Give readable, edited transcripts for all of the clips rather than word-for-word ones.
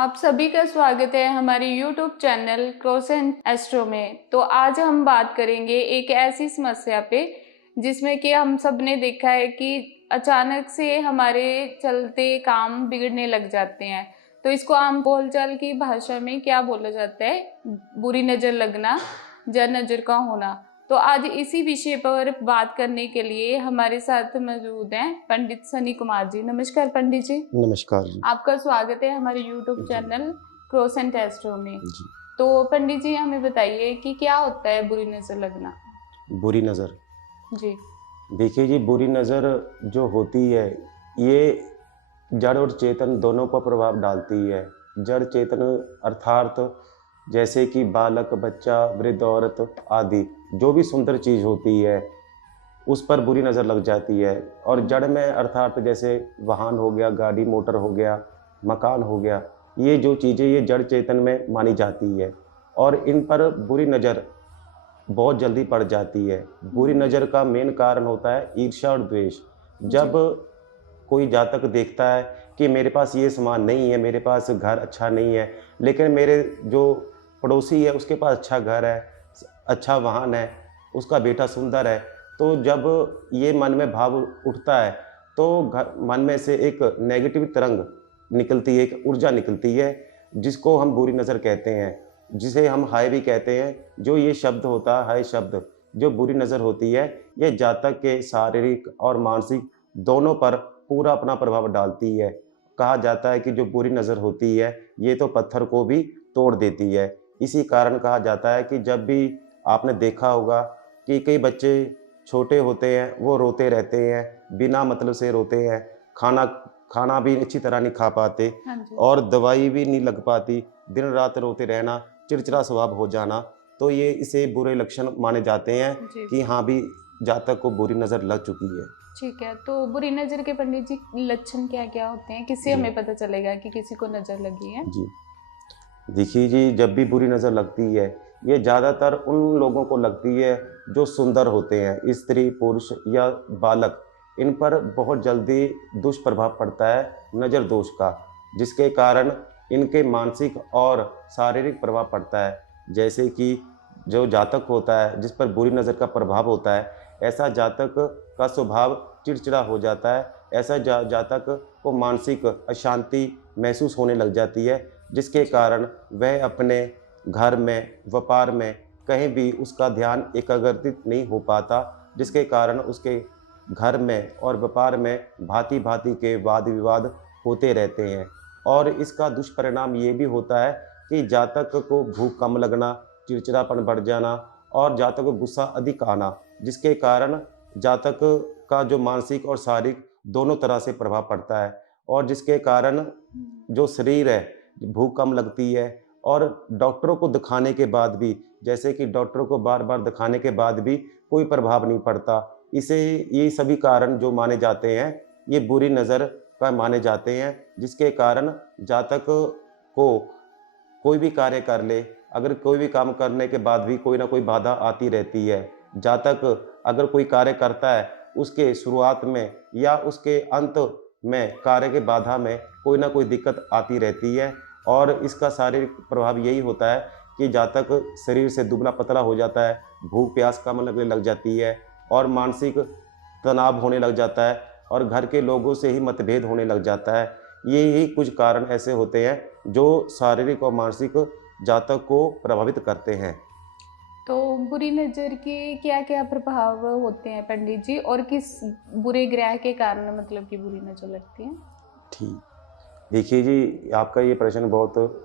आप सभी का स्वागत है हमारे YouTube चैनल क्रोसेंट एस्ट्रो में। तो आज हम बात करेंगे एक ऐसी समस्या पे जिसमें कि हम सब ने देखा है कि अचानक से हमारे चलते काम बिगड़ने लग जाते हैं। तो इसको आम बोलचाल की भाषा में क्या बोला जाता है? बुरी नज़र लगना या नज़र का होना। तो आज इसी विषय पर बात करने के लिए हमारे साथ मौजूद हैं पंडित सनी कुमार जी। नमस्कार पंडित जी। नमस्कार जी। आपका स्वागत है हमारे YouTube जी। चैनल क्रोसेंट एस्ट्रो में। जी। तो पंडित जी हमें बताइए कि क्या होता है बुरी नज़र लगना? बुरी नज़र। जी। देखिए जी, बुरी नज़र जो होती है, ये जड़ और चेतन दोनों पर प्रभाव डालती है। जड़ चेतन अर्थात जैसे कि बालक, बच्चा, वृद्ध औरत आदि जो भी सुंदर चीज़ होती है, उस पर बुरी नज़र लग जाती है। और जड़ में अर्थात जैसे वाहन हो गया, गाड़ी मोटर हो गया, मकान हो गया, ये जो चीज़ें ये जड़ चेतन में मानी जाती है और इन पर बुरी नज़र बहुत जल्दी पड़ जाती है। बुरी नज़र का मेन कारण होता है ईर्ष्या और द्वेष। जब जी। कोई जातक देखता है कि मेरे पास ये सामान नहीं है, मेरे पास घर अच्छा नहीं है, लेकिन मेरे जो पड़ोसी है उसके पास अच्छा घर है, अच्छा वाहन है, उसका बेटा सुंदर है, तो जब ये मन में भाव उठता है, तो मन में से एक नेगेटिव तरंग निकलती है, एक ऊर्जा निकलती है, जिसको हम बुरी नज़र कहते हैं, जिसे हम हाय भी कहते हैं। जो ये शब्द होता है, हाय शब्द, जो बुरी नज़र होती है, ये जातक के शारीरिक और मानसिक दोनों पर पूरा अपना प्रभाव डालती है। कहा जाता है कि जो बुरी नज़र होती है, ये तो पत्थर को भी तोड़ देती है। इसी कारण कहा जाता है कि जब भी आपने देखा होगा कि कई बच्चे छोटे होते हैं, वो रोते रहते हैं, बिना मतलब से रोते हैं, खाना खाना भी अच्छी तरह नहीं खा पाते हाँ जी। और दवाई भी नहीं लग पाती, दिन-रात रोते रहना, चिड़चिड़ा स्वभाव हो जाना, तो ये इसे बुरे लक्षण माने जाते हैं जी। कि हाँ भी जातक को बुरी नज़र लग चुकी है। ठीक है। तो बुरी नज़र के पंडित जी लक्षण क्या-क्या होते हैं? किससे जी। हमें पता चलेगा कि किसी को नज़र लगी है? जी। देखिए जी, जब भी बुरी नज़र लगती है, ये ज़्यादातर उन लोगों को लगती है जो सुंदर होते हैं, स्त्री, पुरुष या बालक। इन पर बहुत जल्दी दुष्प्रभाव पड़ता है नज़र दोष का, जिसके कारण इनके मानसिक और शारीरिक प्रभाव पड़ता है। जैसे कि जो जातक होता है, जिस पर बुरी नज़र का प्रभाव होता है, ऐसा जातक का स्वभाव चिड़चिड़ा हो जाता है। ऐसा जातक को मानसिक अशांति महसूस होने लग जाती है, जिसके जी। कारण वह अपने घर में, व्यापार में कहीं भी उसका ध्यान एकाग्रचित नहीं हो पाता, जिसके कारण उसके घर में और व्यापार में भाँति-भाँति के वाद-विवाद होते रहते हैं। और इसका दुष्परिणाम ये भी होता है कि जातक को भूख कम लगना, चिड़चिड़ापन बढ़ जाना और जातक को गुस्सा अधिक आना, जिसके कारण जातक का जो मानसिक और शारीरिक दोनों तरह से प्रभाव पड़ता है और जिसके कारण जो शरीर है, भूख कम लगती है और डॉक्टरों को दिखाने के बाद भी, जैसे कि डॉक्टरों को बार-बार दिखाने के बाद भी कोई प्रभाव नहीं पड़ता। इसे ये सभी कारण जो माने जाते हैं, ये बुरी नज़र का माने जाते हैं, जिसके कारण जातक को कोई भी कार्य कर ले, अगर कोई भी काम करने के बाद भी कोई न कोई बाधा आती रहती है। जातक अगर कोई कार्य करता है, उसके शुरुआत में या उसके अंत में कार्य के बाधा में कोई न कोई दिक्कत आती रहती है और इसका शारीरिक प्रभाव यही होता है कि जातक शरीर से दुबला-पतला हो जाता है, भूख-प्यास कम लगने लग जाती है और मानसिक तनाव होने लग जाता है और घर के लोगों से ही मतभेद होने लग जाता है। ये ही कुछ कारण ऐसे होते हैं जो शारीरिक और मानसिक जातक को प्रभावित करते हैं। तो बुरी नज़र के क्या-क्या प्रभाव होते हैं पंडित जी? और किस बुरे ग्रह के कारण मतलब कि बुरी नज़र लगती है? ठीक। देखिए जी, आपका ये प्रश्न बहुत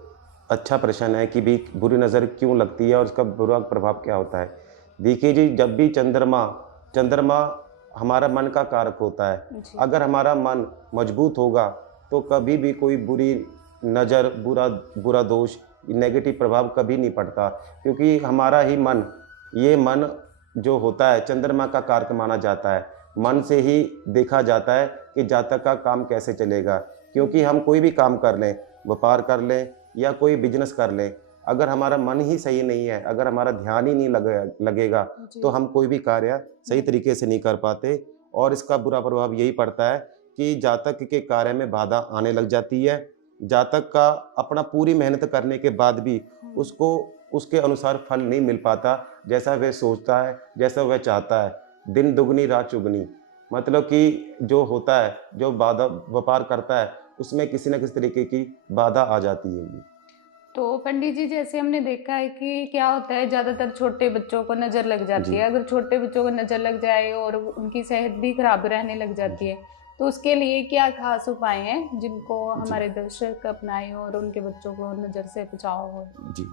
अच्छा प्रश्न है कि भी बुरी नज़र क्यों लगती है और उसका बुरा प्रभाव क्या होता है। देखिए जी, जब भी चंद्रमा चंद्रमा हमारा मन का कारक होता है। जी। अगर हमारा मन मजबूत होगा, तो कभी भी कोई बुरी नज़र, बुरा बुरा दोष, नेगेटिव प्रभाव कभी नहीं पड़ता क्योंकि हमारा ही मन, ये मन जो होता है चंद्रमा का कारक माना जाता है। मन जी। से ही देखा जाता है कि जातक का काम कैसे चलेगा। क्योंकि हुँ। हम कोई भी काम कर लें, व्यापार कर लें या कोई बिज़नेस कर लें, अगर हमारा मन ही सही नहीं है, अगर हमारा ध्यान ही नहीं लगेगा, तो जी। हम कोई भी कार्य सही हुँ। तरीके से नहीं कर पाते और इसका बुरा प्रभाव यही पड़ता है कि जातक के कार्य में बाधा आने लग जाती है जातक का अपना पूरी मेहनत करने के बाद भी उसको उसके अनुसार फल नहीं मिल पाता, जैसा वह सोचता है, जैसा वह चाहता है। दिन दुगनी रात चुगनी, मतलब कि जो होता है, जो बाधा व्यापार करता है, उसमें किसी न किसी तरीके की बाधा आ जाती है। तो पंडित जी, जैसे हमने देखा है कि क्या होता है, ज़्यादातर छोटे बच्चों को नज़र लग जाती जी, है। अगर छोटे बच्चों को नज़र लग जाए और उनकी सेहत भी खराब रहने लग जाती जी, है, तो उसके लिए क्या खास उपाय हैं जिनको जी, हमारे दर्शक अपनाएं और उनके बच्चों को नज़र से बचाव हो? जी।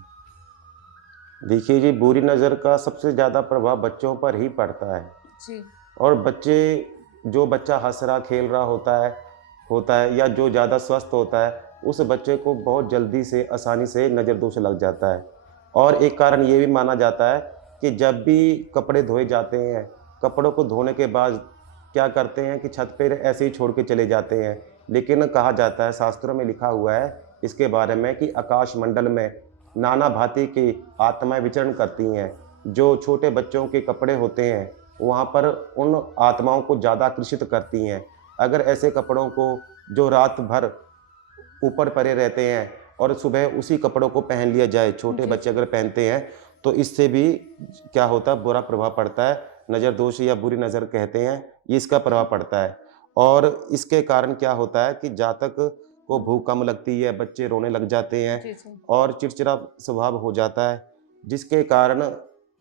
देखिए जी, बुरी नज़र का सबसे ज़्यादा प्रभाव बच्चों पर ही पड़ता है। जी। और बच्चे जो बच्चा हँस रहा, खेल रहा होता है या जो ज़्यादा स्वस्थ होता है, उस बच्चे को बहुत जल्दी से, आसानी से नज़र दोष लग जाता है। और एक कारण ये भी माना जाता है कि जब भी कपड़े धोए जाते हैं, कपड़ों को धोने के बाद क्या करते हैं कि छत पे ऐसे ही छोड़ के चले जाते हैं। लेकिन कहा जाता है, शास्त्रों में लिखा हुआ है इसके बारे में कि आकाश मंडल में नाना भाँति की आत्माएँ विचरण करती हैं। जो छोटे बच्चों के कपड़े होते हैं, वहाँ पर उन आत्माओं को ज़्यादा आकर्षित करती हैं। अगर ऐसे कपड़ों को जो रात भर ऊपर पड़े रहते हैं और सुबह उसी कपड़ों को पहन लिया जाए, छोटे जी, बच्चे जी। अगर पहनते हैं, तो इससे भी क्या होता है, बुरा प्रभाव पड़ता है। नज़र दोष या बुरी नज़र कहते हैं, ये इसका प्रभाव जी। पड़ता है। और इसके कारण क्या होता है कि जातक को भूख कम लगती है, बच्चे रोने लग जाते हैं जी, जी। और चिड़चिड़ा स्वभाव हो जाता है, जिसके कारण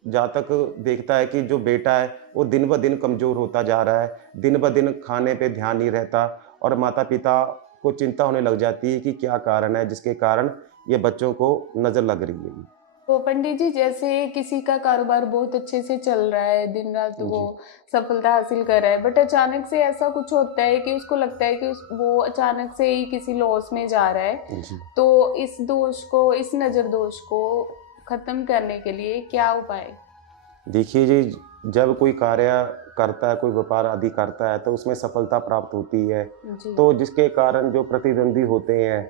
जातक देखता है कि जो बेटा है, वो दिन-ब-दिन कमज़ोर होता जा रहा है, दिन-ब-दिन खाने पे ध्यान नहीं रहता और माता-पिता को चिंता होने लग जाती है कि क्या कारण है जिसके कारण ये बच्चों को नज़र लग रही है। तो पंडित जी, जैसे किसी का कारोबार बहुत अच्छे से चल रहा है, दिन रात वो जी, सफलता हासिल कर रहा है, बट अचानक से ऐसा कुछ होता है कि उसको लगता है कि वो अचानक से ही किसी लॉस में जा रहा है। जी। तो इस दोष को, इस नज़र दोष को खत्म करने के लिए क्या उपाय? देखिए जी, जब कोई कार्य करता है, कोई व्यापार आदि करता है, तो उसमें सफलता प्राप्त होती है। जी। तो जिसके कारण जो प्रतिद्वंदी होते हैं,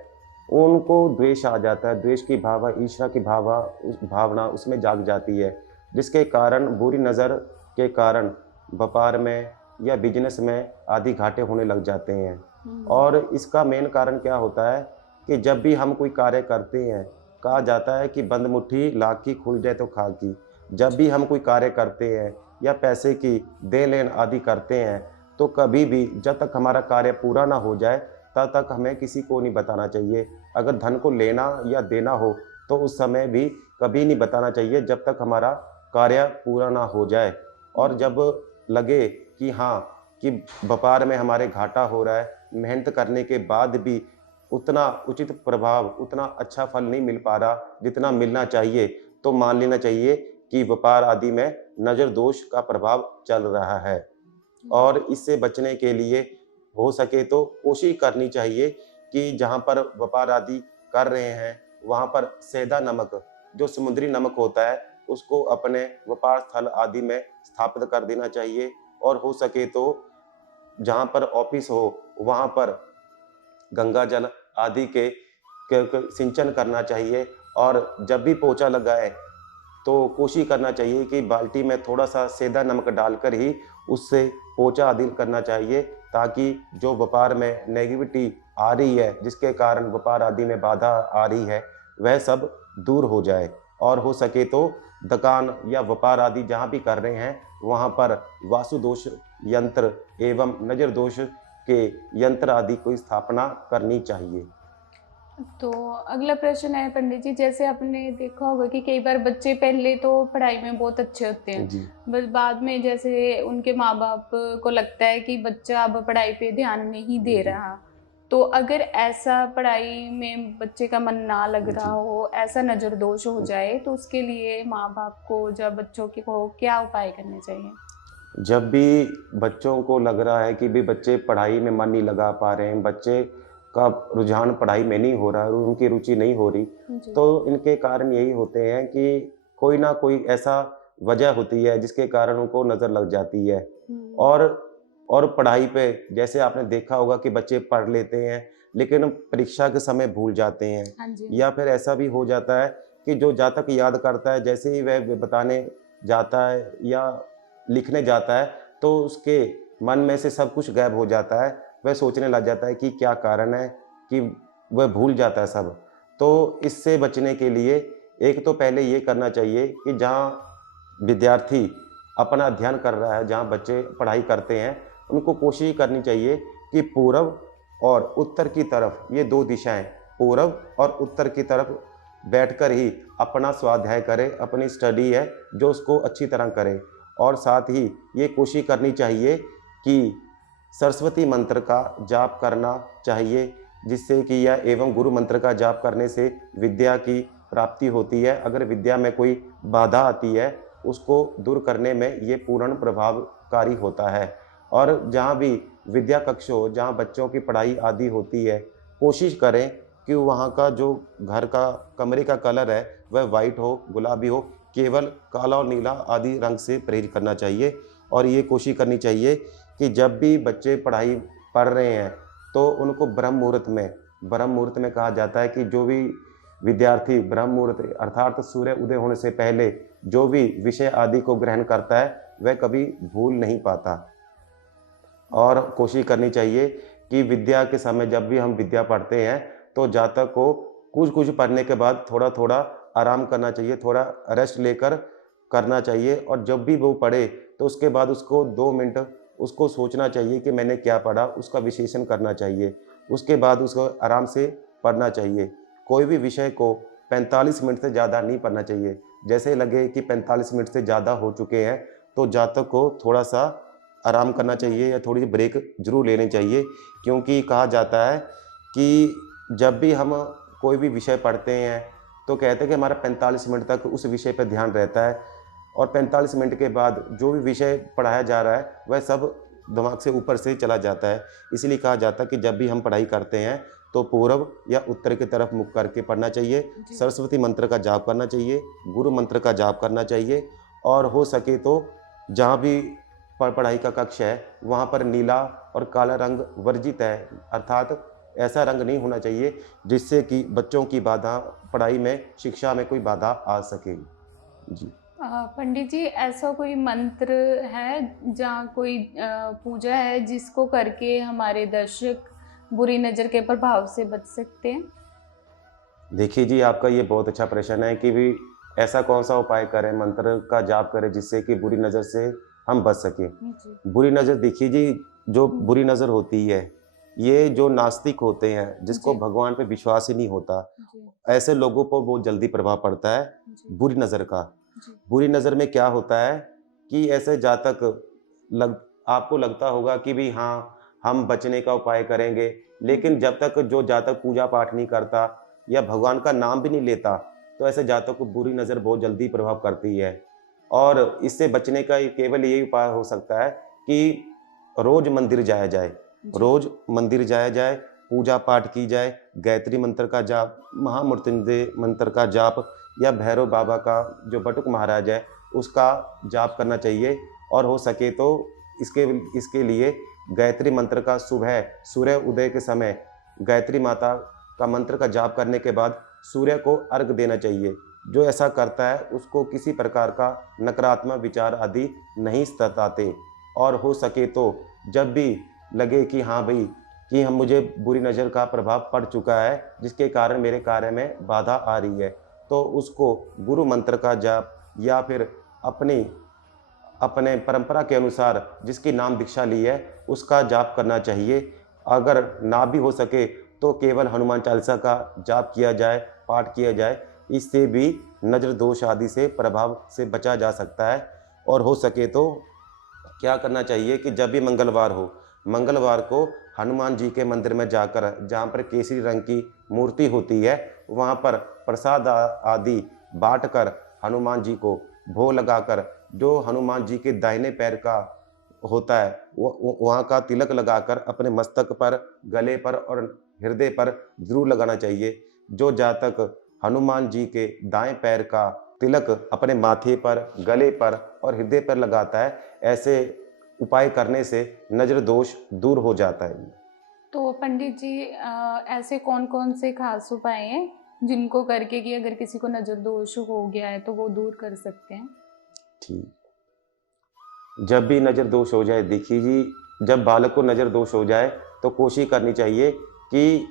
उनको द्वेष आ जाता है, द्वेष की भावना, ईर्ष्या की भावना उसमें जाग जाती है, जिसके कारण बुरी नज़र के कारण व्यापार में या बिज़नेस में आदि घाटे होने लग जाते हैं। हुँ। और इसका मेन कारण क्या होता है कि जब भी हम कोई कार्य करते हैं, कहा जाता है कि बंद मुट्ठी लाख की, खुल जाए तो खाकी। जब भी जी। हम कोई कार्य करते हैं या पैसे की देन-लेन आदि करते हैं, तो कभी भी जब तक हमारा कार्य पूरा ना हो जाए, तब तक हमें किसी को नहीं बताना चाहिए। अगर धन को लेना या देना हो, तो उस समय भी कभी नहीं बताना चाहिए जब तक हमारा कार्य पूरा ना हो जाए। और हुँ। जब लगे कि हाँ, कि व्यापार में हमारे घाटा हो रहा है, मेहनत करने के बाद भी उतना उचित प्रभाव, उतना अच्छा फल नहीं मिल पा रहा, जितना मिलना चाहिए, तो मान लेना चाहिए कि व्यापार आदि में नज़र दोष का प्रभाव चल रहा है। हुँ। और इससे बचने के लिए हो सके तो कोशिश करनी चाहिए कि जहाँ पर व्यापार आदि कर रहे हैं, वहाँ पर सेंधा नमक, जो समुद्री नमक होता है, उसको अपने व्यापार स्थल आदि में स्थापित कर देना चाहिए। और हो सके तो जहाँ पर ऑफ़िस हो, वहाँ पर गंगा जल आदि के क सिंचन करना चाहिए। और जब भी पोछा लगाएँ, तो कोशिश करना चाहिए कि बाल्टी में थोड़ा-सा सेंधा नमक डालकर ही उससे पोंछा आदि करना चाहिए, ताकि जो व्यापार में नेगेटिविटी आ रही है, जिसके कारण व्यापार आदि में बाधा आ रही है, वह सब दूर हो जाए। और हो सके तो दुकान या व्यापार आदि जहाँ भी कर रहे हैं, वहाँ पर वास्तु दोष यंत्र एवं नज़र दोष के यंत्र आदि की स्थापना करनी चाहिए। तो अगला प्रश्न है पंडित जी, जैसे आपने देखा होगा कि कई बार बच्चे पहले तो पढ़ाई में बहुत अच्छे होते हैं, जी, बस बाद में जैसे उनके माँ-बाप को लगता है कि बच्चा अब पढ़ाई पे ध्यान नहीं दे जी, रहा। तो अगर ऐसा पढ़ाई में बच्चे का मन ना लग रहा जी। हो, ऐसा नज़र दोष हो जाए, तो उसके लिए माँ-बाप को या बच्चों के को क्या उपाय करने चाहिए? जब भी बच्चों को लग रहा है कि भी बच्चे पढ़ाई में मन नहीं लगा पा रहे हैं, बच्चे का रुझान पढ़ाई में नहीं हो रहा है, उनकी रुचि नहीं हो रही, जी। तो इनके कारण यही होते हैं कि कोई ना कोई ऐसा वजह होती है जिसके कारण उनको नज़र लग जाती है। हुँ। और और पढ़ाई पे जैसे आपने देखा होगा कि बच्चे पढ़ लेते हैं, लेकिन परीक्षा के समय भूल जाते हैं। हाँ जी, हाँ या जी। फिर ऐसा भी हो जाता है कि जो जातक याद करता है, जैसे ही वह बताने जाता है या लिखने जाता है, तो उसके मन में से सब कुछ गायब हो जाता है। वह सोचने लग जाता है कि क्या कारण है कि वह भूल जाता है सब। तो इससे बचने के लिए एक तो पहले ये करना चाहिए कि जहाँ विद्यार्थी अपना अध्ययन कर रहा है, जहाँ बच्चे पढ़ाई करते हैं, उनको कोशिश करनी चाहिए कि पूर्व और उत्तर की तरफ, ये 2 दिशाएँ, पूर्व और उत्तर की तरफ बैठकर ही अपना स्वाध्याय करे, अपनी स्टडी है जो उसको अच्छी तरह करे। और साथ ही ये कोशिश करनी चाहिए कि सरस्वती मंत्र का जाप करना चाहिए, जिससे कि यह एवं गुरु मंत्र का जाप करने से विद्या की प्राप्ति होती है। अगर विद्या में कोई बाधा आती है, उसको दूर करने में ये पूर्ण प्रभावकारी होता है। और जहाँ भी विद्या कक्ष हो, जहाँ बच्चों की पढ़ाई आदि होती है, कोशिश करें कि वहाँ का जो घर का कमरे का कलर है, वह वाइट हो, गुलाबी हो, केवल काला और नीला आदि रंग से परहेज़ करना चाहिए। और ये कोशिश करनी चाहिए कि जब भी बच्चे पढ़ाई पढ़ रहे हैं, तो उनको ब्रह्म मुहूर्त में कहा जाता है कि जो भी विद्यार्थी ब्रह्म मुहूर्त अर्थात सूर्य उदय होने से पहले जो भी विषय आदि को ग्रहण करता है, वह कभी भूल नहीं पाता। और कोशिश करनी चाहिए कि विद्या के समय जब भी हम विद्या पढ़ते हैं, तो जातक को कुछ-कुछ पढ़ने के बाद थोड़ा-थोड़ा आराम करना चाहिए, थोड़ा रेस्ट लेकर करना चाहिए। और जब भी वो पढ़े, तो उसके बाद उसको 2 मिनट उसको सोचना चाहिए कि मैंने क्या पढ़ा, उसका विश्लेषण करना चाहिए। उसके बाद उसको आराम से पढ़ना चाहिए। कोई भी विषय को 45 मिनट से ज़्यादा नहीं पढ़ना चाहिए। जैसे लगे कि 45 मिनट से ज़्यादा हो चुके हैं, तो जातक को थोड़ा-सा आराम करना चाहिए या थोड़ी ब्रेक ज़रूर लेनी चाहिए। क्योंकि कहा जाता है कि जब भी हम कोई भी विषय पढ़ते हैं, तो कहते हैं कि हमारा 45 मिनट तक उस विषय पे ध्यान रहता है। और 45 मिनट के बाद जो भी विषय पढ़ाया जा रहा है, वह सब दिमाग से ऊपर से चला जाता है। इसलिए कहा जाता है कि जब भी हम पढ़ाई करते हैं, तो पूर्व या उत्तर की तरफ मुख करके पढ़ना चाहिए। जी। सरस्वती मंत्र का जाप करना चाहिए, गुरु मंत्र का जाप करना चाहिए। और हो सके तो जहाँ भी पढ़ाई का कक्ष है, वहाँ पर नीला और काला रंग वर्जित है, अर्थात ऐसा रंग नहीं होना चाहिए जिससे कि बच्चों की बाधा पढ़ाई में, शिक्षा में कोई बाधा आ सके। जी। पंडित जी, ऐसा कोई मंत्र है जहाँ कोई पूजा है जिसको करके हमारे दर्शक बुरी नज़र के प्रभाव से बच सकते हैं? देखिए जी, आपका ये बहुत अच्छा प्रश्न है कि भी ऐसा कौन-सा उपाय करें, मंत्र का जाप करें जिससे कि बुरी नज़र से हम बच सकें। जी। बुरी नज़र देखिए जी, जो बुरी नज़र होती है, ये जो नास्तिक होते हैं, जिसको जी। भगवान पे विश्वास ही नहीं होता, जी। ऐसे लोगों पर बहुत जल्दी प्रभाव पड़ता है जी। बुरी नज़र का। जी। बुरी नज़र में क्या होता है कि ऐसे जातक लग आपको लगता होगा कि भी हाँ, हम बचने का उपाय करेंगे, लेकिन जब तक जो जातक पूजा पाठ नहीं करता या भगवान का नाम भी नहीं लेता, तो ऐसे जातक को बुरी नज़र बहुत जल्दी प्रभाव करती है। और इससे बचने का केवल यही उपाय हो सकता है कि रोज़ मंदिर जाया जाए, जी। रोज़ मंदिर जाया जाए, पूजा पाठ की जाए, गायत्री मंत्र का जाप, महामृत्युंजय मंत्र का जाप या भैरव बाबा का जो बटुक महाराज है, उसका जाप करना चाहिए। और हो सके तो इसके इसके लिए गायत्री मंत्र का सुबह सूर्य उदय के समय गायत्री माता का मंत्र का जाप करने के बाद सूर्य को अर्घ देना चाहिए। जो ऐसा करता है, उसको किसी प्रकार का नकारात्मक विचार आदि नहीं सताते। और हो सके तो जब भी लगे कि हाँ भई, कि हम मुझे बुरी नज़र का प्रभाव पड़ चुका है, जिसके कारण मेरे कार्य में बाधा आ रही है, तो उसको गुरु मंत्र का जाप या फिर अपनी अपने परंपरा के अनुसार जिसकी नाम दीक्षा ली है, उसका जाप करना चाहिए। अगर ना भी हो सके, तो केवल हनुमान चालीसा का जाप किया जाए, पाठ किया जाए। इससे भी नज़र दोष आदि से प्रभाव से बचा जा सकता है। और हो सके तो क्या करना चाहिए कि जब भी मंगलवार हो, मंगलवार को हनुमान जी के मंदिर में जाकर, जहाँ पर केसरी रंग की मूर्ति होती है, वहाँ पर प्रसाद आदि बाँटकर हनुमान जी को भोग लगाकर, जो हनुमान जी के दाहिने पैर का होता है, वो वहाँ का तिलक लगाकर अपने मस्तक पर, गले पर और हृदय पर ज़रूर लगाना चाहिए। जो जातक हनुमान जी के दाएँ पैर का तिलक अपने माथे पर, गले पर और हृदय पर लगाता है, ऐसे उपाय करने से नज़र दोष दूर हो जाता है। तो पंडित जी, ऐसे कौन-कौन से खास उपाय हैं जिनको करके कि अगर किसी को नज़र दोष हो गया है तो वो दूर कर सकते हैं? ठीक। जब भी नज़र दोष हो जाए, देखिए जी, जब बालक को नज़र दोष हो जाए, तो कोशिश करनी चाहिए कि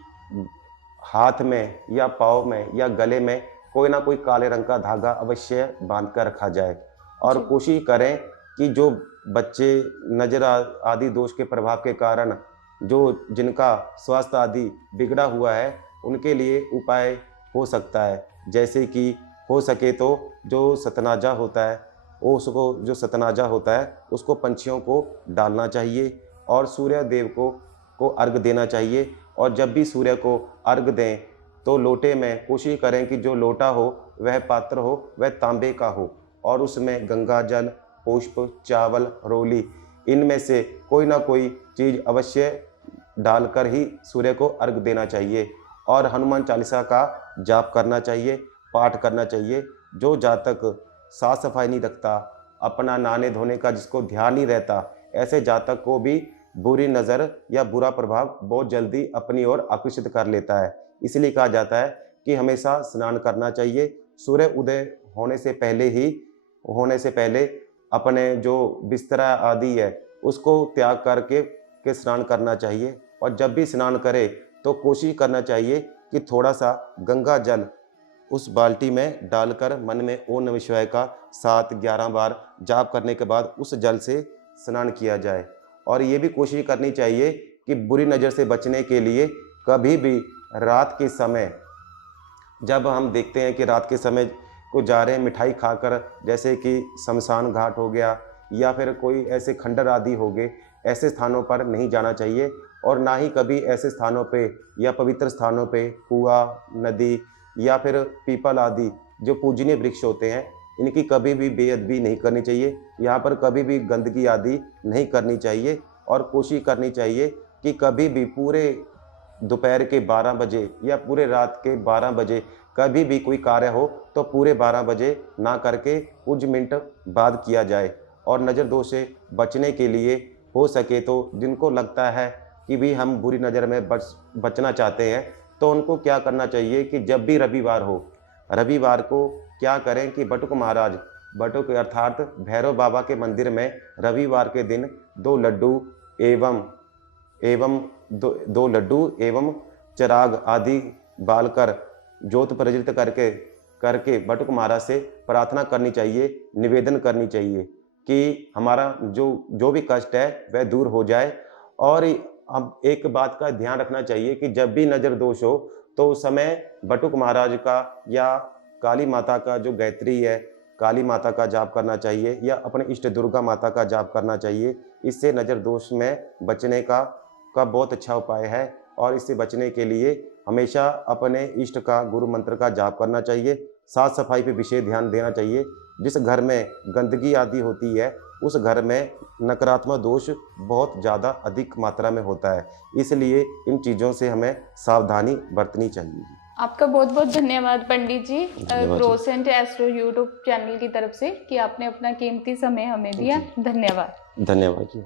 हाथ में या पाँव में या गले में कोई ना कोई काले रंग का धागा अवश्य बांध कर रखा जाए। और जी। कोशिश करें कि जो बच्चे नज़र आदि दोष के प्रभाव के कारण जो जिनका स्वास्थ्य आदि बिगड़ा हुआ है, उनके लिए उपाय हो सकता है। जैसे कि हो सके तो जो सतनाजा होता है, वो उसको जो सतनाजा होता है, उसको पंछियों को डालना चाहिए और सूर्य देव को अर्घ देना चाहिए। और जब भी सूर्य को अर्घ दें, तो लोटे में कोशिश करें कि जो लोटा हो, वह पात्र हो, वह तांबे का हो और उसमें गंगा जल, पुष्प, चावल, रोली इनमें से कोई ना कोई चीज़ अवश्य डालकर ही सूर्य को अर्घ देना चाहिए। और हनुमान चालीसा का जाप करना चाहिए, पाठ करना चाहिए। जो जातक साफ सफाई नहीं रखता, अपना नहाने धोने का जिसको ध्यान नहीं रहता, ऐसे जातक को भी बुरी नज़र या बुरा प्रभाव बहुत जल्दी अपनी ओर आकर्षित कर लेता है। इसलिए कहा जाता है कि हमेशा स्नान करना चाहिए। सूर्य उदय होने से पहले अपने जो बिस्तरा आदि है, उसको त्याग के स्नान करना चाहिए। और जब भी स्नान करे तो कोशिश करना चाहिए कि थोड़ा-सा गंगा जल उस बाल्टी में डालकर मन में ओम नमः शिवाय का 7-11 बार जाप करने के बाद उस जल से स्नान किया जाए। और ये भी कोशिश करनी चाहिए कि बुरी नज़र से बचने के लिए कभी भी रात के समय, जब हम देखते हैं कि रात के समय को जा रहे हैं मिठाई खाकर, जैसे कि शमशान घाट हो गया या फिर कोई ऐसे खंडर आदि हो गए, ऐसे स्थानों पर नहीं जाना चाहिए। और ना ही कभी ऐसे स्थानों पे या पवित्र स्थानों पे कुआँ, नदी या फिर पीपल आदि जो पूजनीय वृक्ष होते हैं, इनकी कभी भी बेअदबी नहीं करनी चाहिए। यहाँ पर कभी भी गंदगी आदि नहीं करनी चाहिए। और कोशिश करनी चाहिए कि कभी भी पूरे दोपहर के 12 बजे या पूरे रात के 12 बजे कभी भी कोई कार्य हो तो पूरे 12 बजे ना करके कुछ मिनट बाद किया जाए। और नज़र दोष से बचने के लिए हो सके तो जिनको लगता है कि भी हम बुरी नज़र में बचना चाहते हैं, तो उनको क्या करना चाहिए कि जब भी रविवार हो, रविवार को क्या करें कि बटुक अर्थात भैरव बाबा के मंदिर में रविवार के दिन 2 लड्डू एवं दो लड्डू एवं चिराग आदि बालकर ज्योत प्रज्वलित करके बटुक महाराज से प्रार्थना करनी चाहिए, निवेदन करनी चाहिए कि हमारा जो भी कष्ट है वह दूर हो जाए। और अब एक बात का ध्यान रखना चाहिए कि जब भी नज़र दोष हो तो उस समय बटुक महाराज का या काली माता का जो गायत्री है, काली माता का जाप करना चाहिए या अपने इष्ट दुर्गा माता का जाप करना चाहिए। इससे नज़र दोष में बचने का बहुत अच्छा उपाय है। और इससे बचने के लिए हमेशा अपने इष्ट का गुरु मंत्र का जाप करना चाहिए। साफ सफाई पे विशेष ध्यान देना चाहिए। जिस घर में गंदगी आदि होती है, उस घर में नकारात्मक दोष बहुत ज़्यादा अधिक मात्रा में होता है। इसलिए इन चीज़ों से हमें सावधानी बरतनी चाहिए। आपका बहुत बहुत धन्यवाद पंडित जी, धन्यवाद जी। क्रोसेंट एस्ट्रो यूट्यूब चैनल की तरफ से, कि आपने अपना कीमती समय हमें दिया। धन्यवाद। धन्यवाद जी।